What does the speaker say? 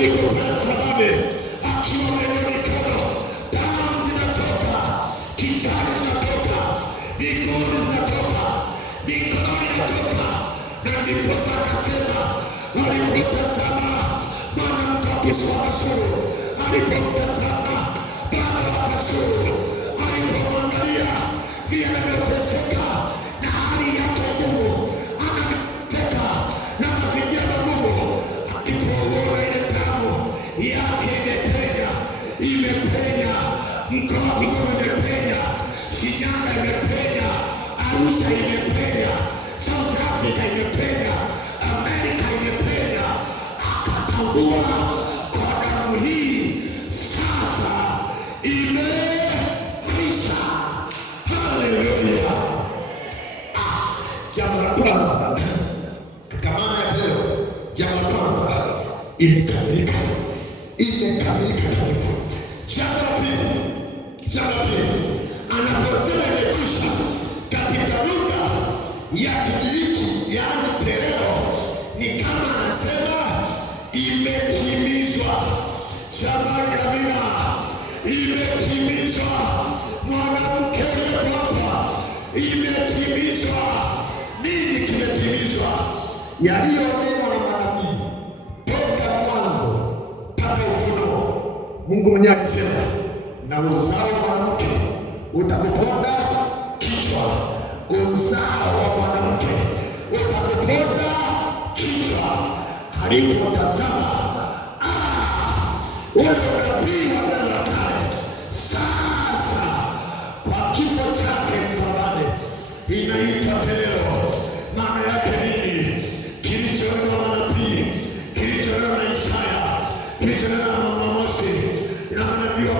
aliko pale msalabani akiwa ameinua mikono, damu zinatoka, kichwani zinatoka, miguuni zinatoka, mikono inatoka. Na ndiposa akasema alipotazama mwanamke wa Ashuru, alipotazama baba wa Ashuru, alipomwangalia vile anavyoteseka na hali yake ngumu, anateseka na mazingira magumu, alipoona ile damu yake imepenya, mkoa wa Kigoma imepenya, Shinyanga imepenya, Arusha imepenya, South Africa imepenya, Amerika imepenya, akatambua kwa damu hii sasa imekwisha. Haleluya! Jambo la kwanza katika maana ya leo, jambo la kwanza imekamilika, imekamilika kabisa. Jambo la pili, anaposema imekwisha katika lugha ya Kigiriki, yaani teleo, ni kama anasema imetimizwa. Jamani, amina, imetimizwa. Mwanamke wetu hapa, imetimizwa. Nini kimetimizwa? Yaliyonenwa na manabii toka mwanzo mpaka Ufunuo. Mungu mwenyewe akisema, na uzao wa mwanamke utakuponda kichwa, uzao wa mwanamke utakuponda kichwa. Alipotazama ule unabii wa Agano la Kale, sasa kwa kifo chake msalabani inaitwa teleo. Maana yake nini? Kilichonenwa na manabii, kilichonenwa na Isaya, kilichonenwa na Amosi na manabii wa